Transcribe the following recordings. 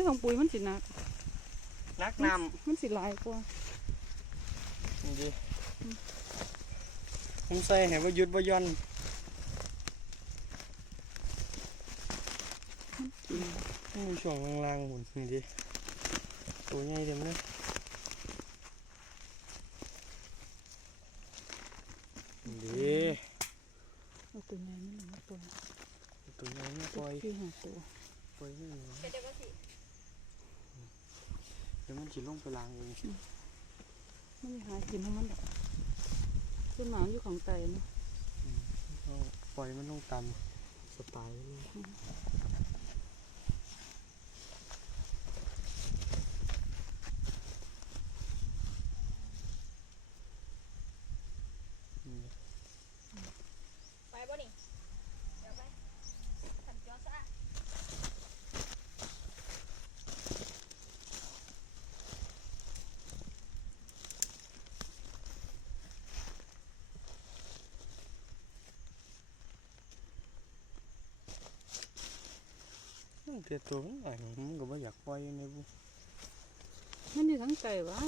ให้ของปุ๋ยมันสิหนักนักมันนมันสิหลายกว่าำนี่ดิผมใส่ให้ว่าหยุดว่าหย่อนอืมต้องมีช่วงล่างๆหมุนนี่ดิตัวใหญ่เต็มเลยนี่ดิเอาตัวใหญ่นี่ลงมาตัวตัวใหญ่ไม่ปตัวล่อยที่หาตัวปล่อยไม่หนีเดี๋ยวก็สิเดี๋ยวมันจะลงไปล้างเองมันหากินของมันดอกขึ้นหมาอยู่ของไตเนาะเอาปล่อยมันลงตามสไตล์มันเลยนี่ ไปบ่นี่เดี๋ยวไปขันจอซะ มัน แต่ตัวมันใหญ่มันก็ไม่อยากปล่อยในบุมันอยู่ทั้งไตวะ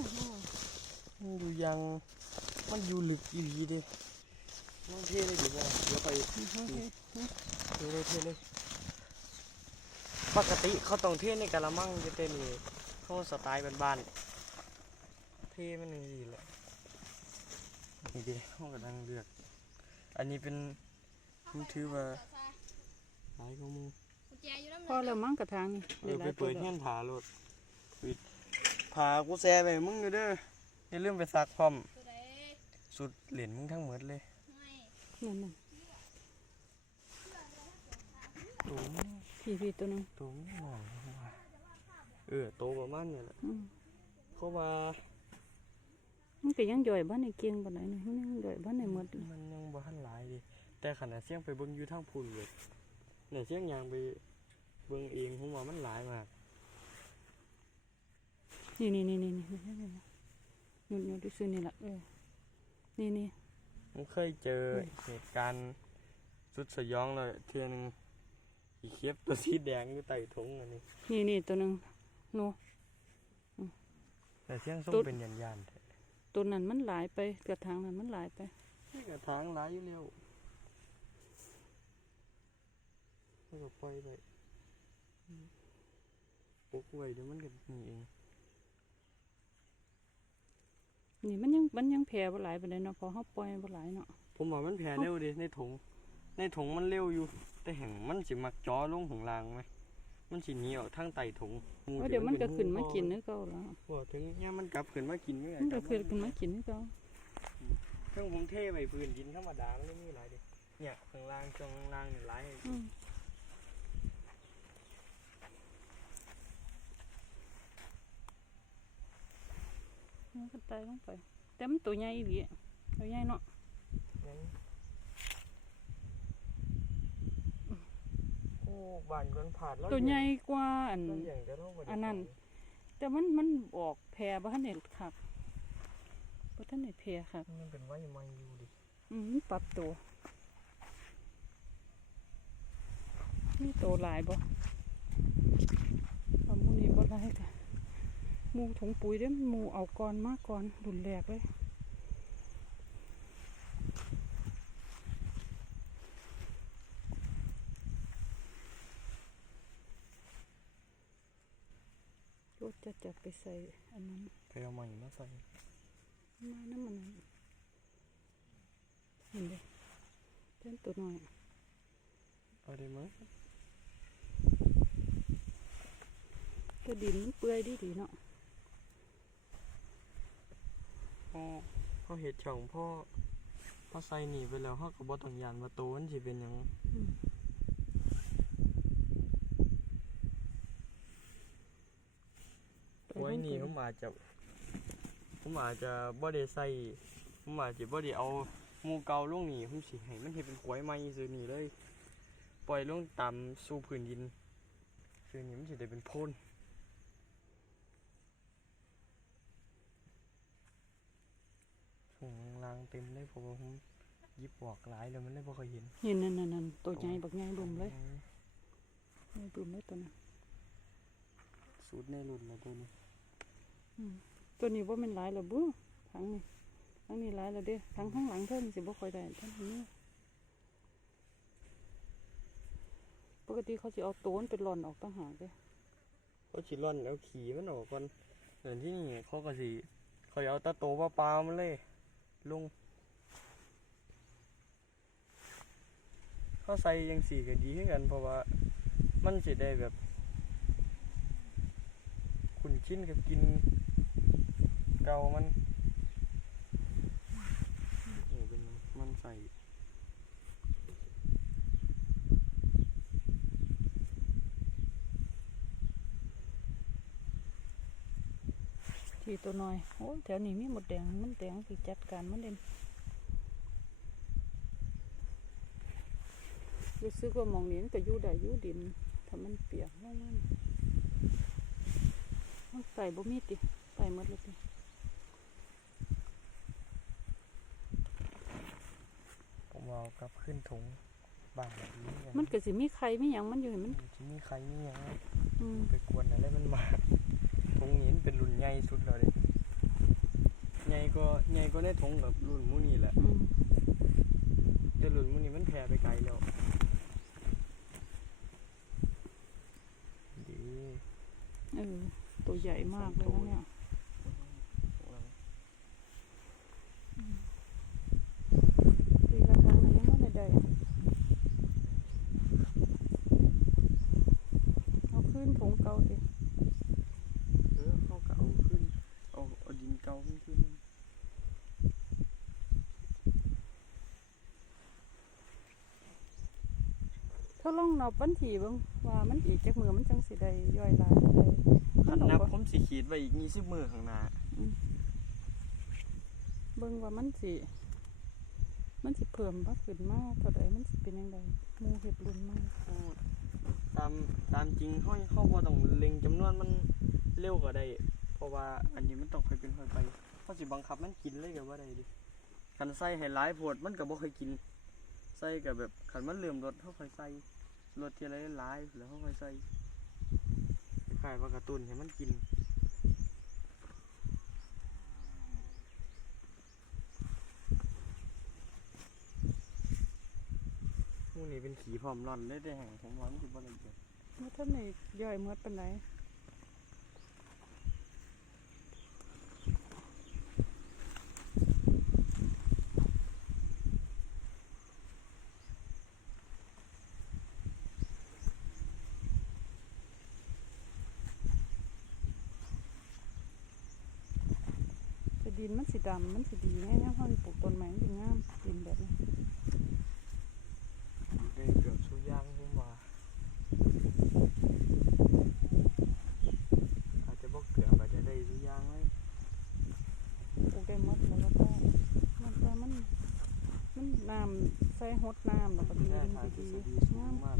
มันอยู่ยัง มันอยู่ลึกอีหลีเด้มันเท่เลยดีว่าเดี๋ยวไปโอเคเทเลยเทเลยปกติเขาต้องเทในกะละมังจะเต้นนี่เขาสไตล์บ้านๆเทมันนี่ดีแหละนี่ดิเขากำลังเลือก อันนี้เป็นมันถือว่าจอซะหลายของมึงกุญ แจอยู่น้ำพอแล้วมั้งกระถางนี่เออหไปลายๆตัเปิวดแล้วเฮียนผาโลดปิดผากูแซ่ไปมึงอยู่เด้ออย่าลืมไปซักพร้อม ตัวใดสุดเหรียญมึงทั้งหมดเลยไม่นั่นน่ะตัวมึงพี่พี่ตัวหนึงตัวมึงหน่อยว่าเออโตประมาณนี้แหละอืมเขาว่ามันก็ยังย่อยบ้านในเกียงบ้านไหนนี่มันยังย่อยบ้านในหมดอยู่มันยังบ่ทันหลายดิแต่ขนาดเสียงไปเบิ่งอยู่ทางพุ่นเลยเนี่ยเสียงยางไป เบิ่งเองผมว่ามันหลายมาก นี่นี่นี่นี่นี่นี่นี่นี่หยุดหยุดดูซื้อนี่ละเออนี่นี่ผมเคยเจอเหตุการณ์สุดสยองเลยเทื่อนึงอีเคียบตัวสีแดงอยู่ใต้ถุงอันนี้นี่นี่ตัวหนึงโนแต่เสียงส่งตุ๊ดเป็นยันยันๆแท้ตัวนั้นมันหลายไปกระถางนั้นมันหลายไปนี่กระถางหลายอยู่แล้วมันก็ปล่อยไป ปลุกไว้เดี๋ยวมันก็หนีเอง นี่มันยังมันยังแผ่บ่หลายไปเลยเนาะพอเขาปล่อยบ่หลายเนาะผมว่ามันแผ่เร็วดิในถุง ในถุงมันเร็วอยู่ แต่แห่งมันสิมักจ้อลงของรางไหมมันสิหนีออกทางไต่ถุงหว่าเดี๋ยวมันก็ขึ้นมากินเนึกเอาแล้วบ่ถึงเนี่ยมันกลับขึ้นมากินเมื่อไหร่มันก็ขึ้นขึ้นมากินนึกเอาเครื่องผมเทไปพื้นกินธรรมดามันไม่มีหลายดิเนี่ยข้างล่างช่วงล่างเนี่ยหลาย มมันก็ตายลงไปแต่มันตัวใหญ่อีหลีตัวใหญ่เนาะงั้นโอ้บ้านมันผ่านแล้วตัวใหญ่กว่าอันเราอย่างจะต้องบ่ได้อันนั้นแต่มันมันออกแพร่บ่ทันได้คักบ่ทันได้แพร่คักมันเป็นไว้ไม่อยู่ดิอืมมันปรับตัวมีโตวหลายบ่เอาหมูนี่บ่หลายกะห มูถุงปุ๋ยเด้อมันหมูเอาก่อนมาก่อนรุนแรกเลยรถจะจับไปใส่อันนั้นไปเอาใหม่มาใส่มาน้ำมันนั้นเห็นเลยเต้นตัวน้อยเอาได้มั้ยตัวดินมันเปื่อยดีดีๆเนาะ พ่อพ่อเห็ดช่องพ่อพ่อใส่หนีไปแล้วเขาก็บ่ต้องยานว่าโตมันสิเป็นหยังอืมไว้นี่ผมอาจจะผมอาจจะบ่ได้ใส่ผมอาจจะบ่ได้เอาหมูเก่าลงนี่ผมสิให้มันเฮ็ดเป็นกล้วยใหม่ซื่อนี่เลย ปล่อยลงตามสู่พื้นดินซื่อนี่มันสิได้เป็นโพน ช่วงล่างเต็มเลยเพราะว่าผมหยิบออกหลายแล้วมันเลยบ่ค่อยเห็นเห็นนั่นนั่นนั่นตัวใหญ่บักใหญ่บุ่มเลยใหญ่บุ่มเลยตัวนั้นใสุดในรุ่นแล้วตัวนี้ตัวนี้ว่ามันหลายแล้วบุทั้งนี้ทั้งนี้หลายแล้วเด้ทั้งข้างหลังเพิ่นสิบ่ค่อยได้ทั้งนี้ปกติเขาสิเอาโต้นเป็นหล่อนออกต่างหากเด้เขาสิร่อนแล้วขี่มันออกก่อนเดินที่นี่เขาก็สิเขาเอาตะโตปลาปลาๆมาเลย ลงเขาใส่ยังสีก็ดีขึ้นกันเพราะว่ามันสิได้แบบคุณชิ้นกับกินเกามันโอ้เป็นมันใส่ ทีตัวน้อย โอ้ยแถวนี้มีหมดแดงมันแดงสิจัดการมันเด่นรู้สึกว่าหมองนี้มันก็อยู่ได้อยู่ดินถ้ามันเปียกมากมันมันใส่บ่มีติใส่หมดเลยติผมเอากลับขึ้นถุงบ้านแบบนี้กัมันก็สิมีไข่มีหยังมันอยู่เห็นมันจะมีใครมีหยังอืมไปกวนอะไรมันมาถุ งนี้มันเป็นรุ่นใหญ่สุดแล้วเด้ใหญ่ก็ใหญ่ก็ในถุงกับรุ่นมูนี่แหละอืมแต่รุ่นมูนี่มันแผ่ไปไกลแล้วดีเออตัวใหญ่มากเลยนะเนี่ย ตีกระถางนะยังไม่ได้เอาขึ้นถุงเก่าสิ เออเขาก็เอาขึ้นเอาเอาดินเก่าขึ้นขึ้น ถ้าลอง นับวันที่เบิ่งว่ามันอีกจักมือมันจังสิได้ย่อยหลายได้ขันต้องนับบ่ผมสิขีดไว้อีกยี่สิบมือข้างหน้าเบิ่งว่ามันสิมันสิเพิ่มบ่ขึ้นมาเท่าใดมันสิเป็นจังไดหมู่เฮ็ดรุ่นใหม่พูดตามตามจริงเขาเขาบ่ต้องเล็งจำนวนมันเร็วก็ได้ เพราะว่าอันนี้มันต้องค่อยเป็นค่อยไปเขาสิบังคับมันกินเลยก็ว่าได้ดิคันใส่ให้หลายโพดมันก็บ่เคยกินใส่ก็แบบคันมันเริ่มรสเขาค่อยใส่ รสทีละหลายแล้วเขาค่อยใส่คล้ายๆว่ากระตุ้นให้มันกินมูนี่เป็นขี่พร้อมร่อนได้ได้แห่งผมว่ามันสิบ่ละเอียดบ่ทันได้ย่อยหมดปานไร ดินมันสีดำมันสีดีแน่เนี่ยเพราะมันปลูกต้นไม้มันสิงามดินแบบนี้ได้เกือบสุอยางผมว่าอาจจะบอกเกือบอาจจะได้สุอยางเลยปลูกได้หมดแล้วก็ได้มันแต่มันมันน้ำใส่หดน้ำแล้วก็ดินได้ดีทางทฤดีษฎีสูงางมมาก